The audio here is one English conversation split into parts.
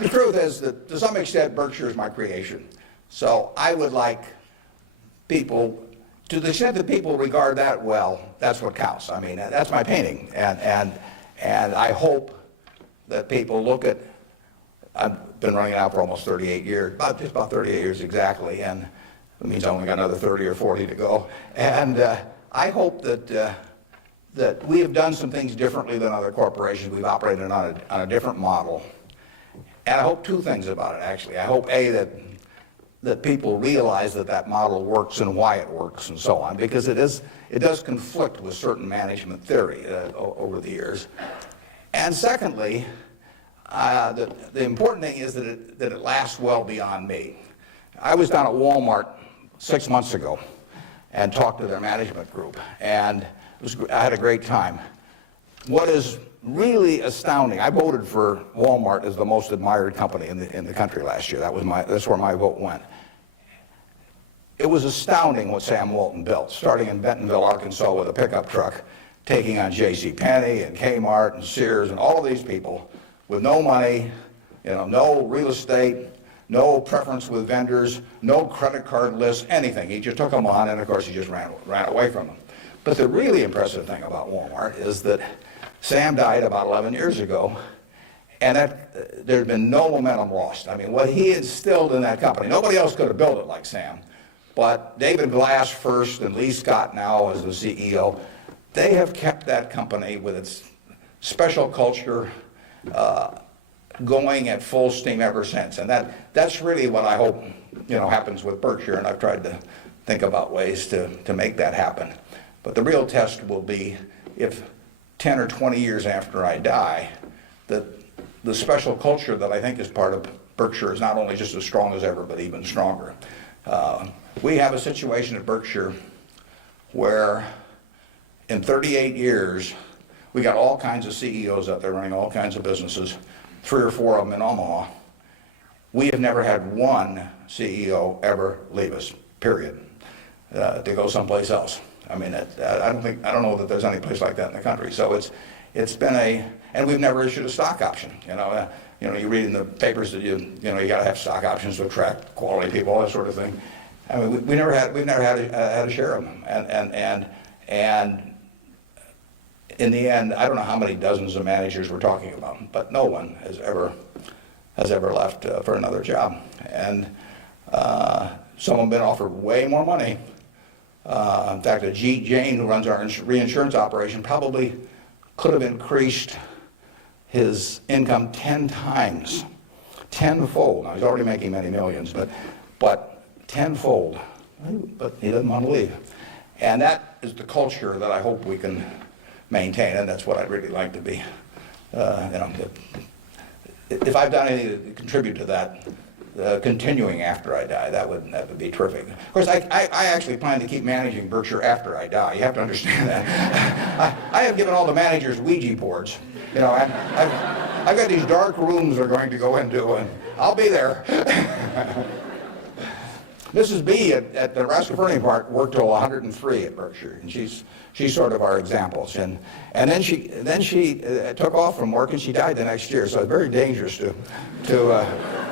But the truth is that to some extent Berkshire is my creation. So I would like people, to the extent that people regard that well, that's what counts. I mean, that's my painting. And I hope that people look at, I've been running it out for almost 38 years, just about 38 years exactly, and it means I only got another 30 or 40 to go. And I hope that we have done some things differently than other corporations. We've operated on a different model. And I hope two things about it, actually. I hope, A, that people realize that model works and why it works and so on, because it does conflict with certain management theory over the years. And secondly, the important thing is that it lasts well beyond me. I was down at Walmart 6 months ago and talked to their management group, and I had a great time. What is really astounding, I voted for Walmart as the most admired company in the country last year. That's where my vote went. It was astounding what Sam Walton built, starting in Bentonville, Arkansas with a pickup truck, taking on J.C. Penney and Kmart and Sears and all of these people with no money, no real estate, no preference with vendors, no credit card lists, anything. He just took them on, and of course he just ran away from them. But the really impressive thing about Walmart is that Sam died about 11 years ago, and there's been no momentum lost. I mean, what he instilled in that company, nobody else could have built it like Sam, but David Glass first and Lee Scott now as the CEO, they have kept that company with its special culture going at full steam ever since. And that's really what I hope happens with Berkshire, and I've tried to think about ways to make that happen. But the real test will be if 10 or 20 years after I die, that the special culture that I think is part of Berkshire is not only just as strong as ever, but even stronger. We have a situation at Berkshire where in 38 years, we got all kinds of CEOs out there running all kinds of businesses, 3 or 4 of them in Omaha. We have never had one CEO ever leave us, period, to go someplace else. I mean, I don't know that there's any place like that in the country. So it's been and we've never issued a stock option. You read in the papers that you got to have stock options to attract quality people, all that sort of thing. I mean, we've never had a share of them, and in the end, I don't know how many dozens of managers we're talking about, but no one has ever left for another job, and some have been offered way more money. In fact, Ajit Jain, who runs our reinsurance operation, probably could have increased his income 10 times, tenfold. Now, he's already making many millions, but tenfold. But he doesn't want to leave. And that is the culture that I hope we can maintain, and that's what I'd really like to be. If I've done anything to contribute to that, continuing after I die, that would be terrific. Of course, I actually plan to keep managing Berkshire after I die. You have to understand that. I have given all the managers Ouija boards. I've got these dark rooms they're going to go into, and I'll be there. Mrs. B at the Nebraska Furniture Park worked till 103 at Berkshire, and she's sort of our examples. And then she took off from work, and she died the next year. So it's very dangerous to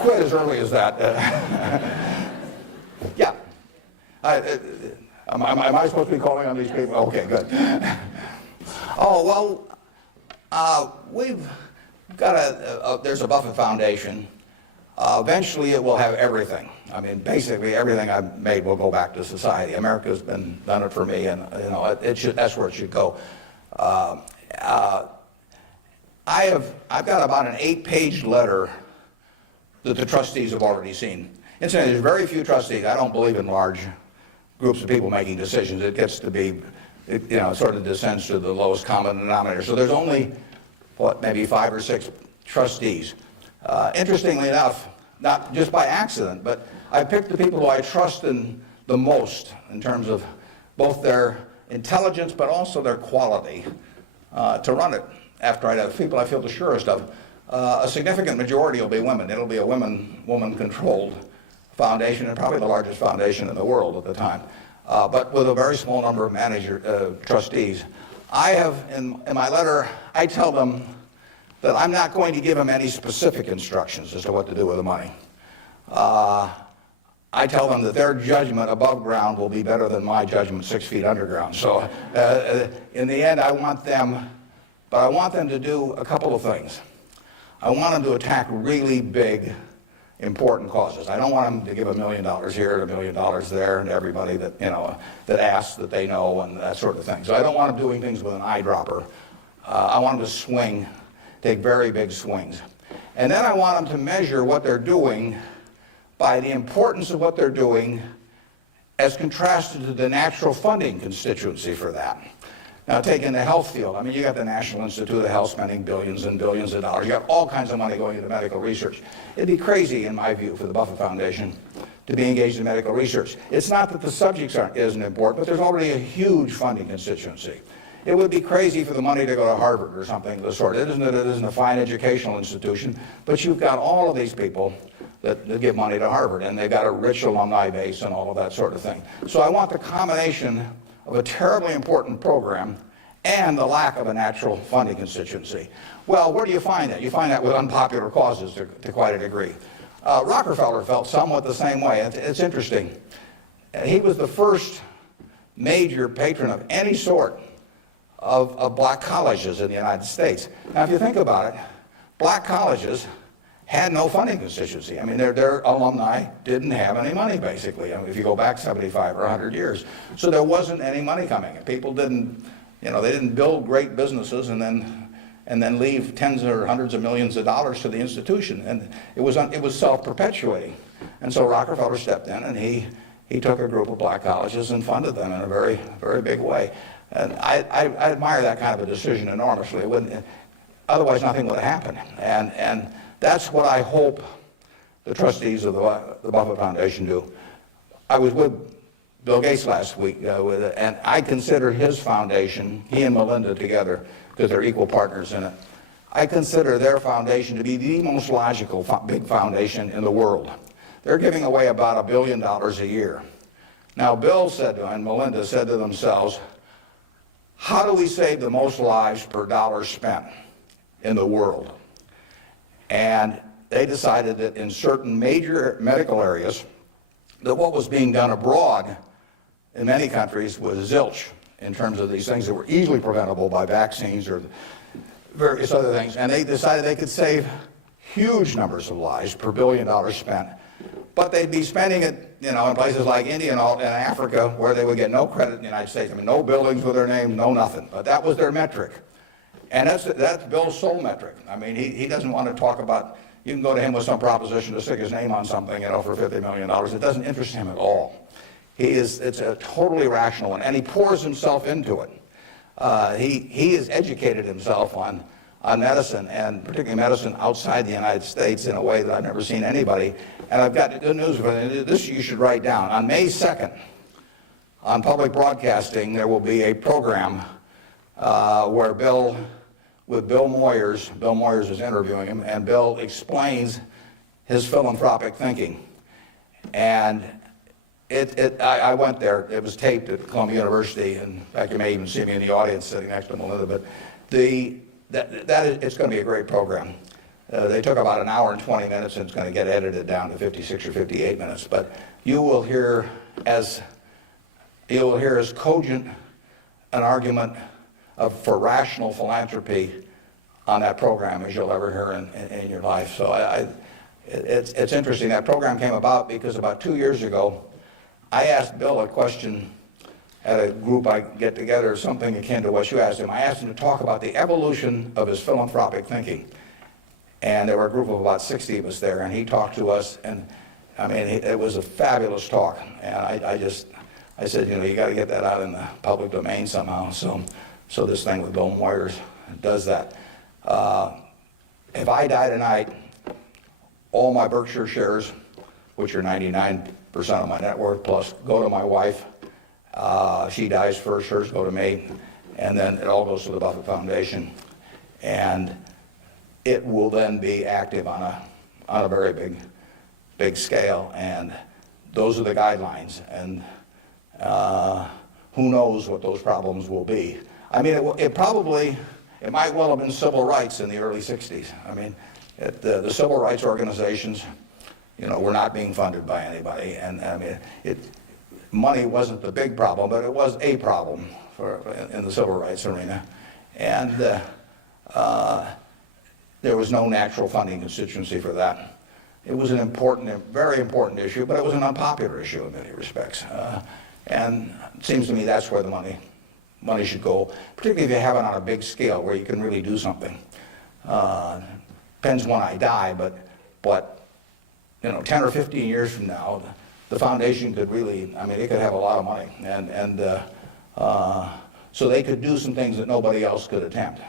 quit as early as that. Yeah. Am I supposed to be calling on these people? Okay, good. Oh well, we've got there's a Buffett Foundation. Eventually, it will have everything. I mean, basically, everything I've made will go back to society. America's done it for me, and that's where it should go. I've got about an 8-page letter that the trustees have already seen. Incidentally, there's very few trustees. I don't believe in large groups of people making decisions. It gets to be, it sort of descends to the lowest common denominator. So there's only, maybe 5 or 6 trustees. Interestingly enough, not just by accident, but I picked the people who I trust in the most in terms of both their intelligence but also their quality to run it after I die. The people I feel the surest of. A significant majority will be women. It'll be a woman-controlled foundation, and probably the largest foundation in the world at the time, but with a very small number of trustees. I have, in my letter, I tell them that I'm not going to give them any specific instructions as to what to do with the money. I tell them that their judgment above ground will be better than my judgment 6 feet underground. So in the end, I want them to do a couple of things. I want them to attack really big, important causes. I don't want them to give $1 million here and $1 million there and everybody that, that asks that they know and that sort of thing. So I don't want them doing things with an eyedropper. I want them to swing, take very big swings. And then I want them to measure what they're doing by the importance of what they're doing as contrasted to the natural funding constituency for that. Now, take in the health field. I mean, you got the National Institute of Health spending billions and billions of dollars. You got all kinds of money going into medical research. It'd be crazy, in my view, for the Buffett Foundation to be engaged in medical research. It's not that the subjects isn't important, but there's already a huge funding constituency. It would be crazy for the money to go to Harvard or something of the sort. It isn't a fine educational institution, but you've got all of these people that give money to Harvard, and they've got a rich alumni base and all of that sort of thing. So I want the combination of a terribly important program and the lack of a natural funding constituency. Well, where do you find that? You find that with unpopular causes to quite a degree. Rockefeller felt somewhat the same way. It's interesting. He was the first major patron of any sort of black colleges in the United States. Now, if you think about it, black colleges had no funding constituency. I mean, their alumni didn't have any money, basically. I mean, if you go back 75 or 100 years. So there wasn't any money coming in. People didn't, they didn't build great businesses and then leave tens or hundreds of millions of dollars to the institution. And it was self-perpetuating. And so Rockefeller stepped in and he took a group of black colleges and funded them in a very, very big way. And I admire that kind of a decision enormously. Otherwise, nothing would have happened. And that's what I hope the trustees of the Buffett Foundation do. I was with Bill Gates last week, and I consider his foundation, he and Melinda together, because they're equal partners in it, I consider their foundation to be the most logical big foundation in the world. They're giving away about $1 billion a year. Now, Bill said to, and Melinda said to themselves, how do we save the most lives per dollar spent in the world? And they decided that in certain major medical areas, that what was being done abroad in many countries was zilch in terms of these things that were easily preventable by vaccines or various other things. And they decided they could save huge numbers of lives per $1 billion spent. But they'd be spending it, in places like India and Africa, where they would get no credit in the United States. I mean, no buildings with their names, no nothing. But that was their metric. And that's Bill's sole metric. I mean, he doesn't want to talk about, you can go to him with some proposition to stick his name on something, for $50 million. It doesn't interest him at all. It's a totally rational one, and he pours himself into it. He has educated himself on medicine, and particularly medicine outside the United States, in a way that I've never seen anybody. And I've got good news for you. This you should write down. On May 2nd, on public broadcasting, there will be a program where Bill Moyers is interviewing him, and Bill explains his philanthropic thinking. And I went there. It was taped at Columbia University, and in fact, you may even see me in the audience sitting next to Melinda. But it's going to be a great program. They took about an hour and 20 minutes, and it's going to get edited down to 56 or 58 minutes. But you will hear as cogent an argument for rational philanthropy on that program as you'll ever hear in your life. So it's interesting. That program came about because about 2 years ago, I asked Bill a question at a group I get together, something akin to what you asked him. I asked him to talk about the evolution of his philanthropic thinking. And there were a group of about 60 of us there, and he talked to us, and I mean, it was a fabulous talk. And I said, you got to get that out in the public domain somehow. So this thing with Bill Moyers does that. If I die tonight, all my Berkshire shares, which are 99% of my net worth plus, go to my wife. She dies first, hers go to me, and then it all goes to the Buffett Foundation. And it will then be active on a very big scale, and those are the guidelines. And who knows what those problems will be. I mean, it probably, it might well have been civil rights in the early 60s. I mean, the civil rights organizations, were not being funded by anybody. And I mean, money wasn't the big problem, but it was a problem in the civil rights arena. And there was no natural funding constituency for that. It was an important, very important issue, but it was an unpopular issue in many respects. And it seems to me that's where the money should go, particularly if you have it on a big scale where you can really do something. Depends when I die, but 10 or 15 years from now, the foundation could really, I mean, it could have a lot of money. And so they could do some things that nobody else could attempt.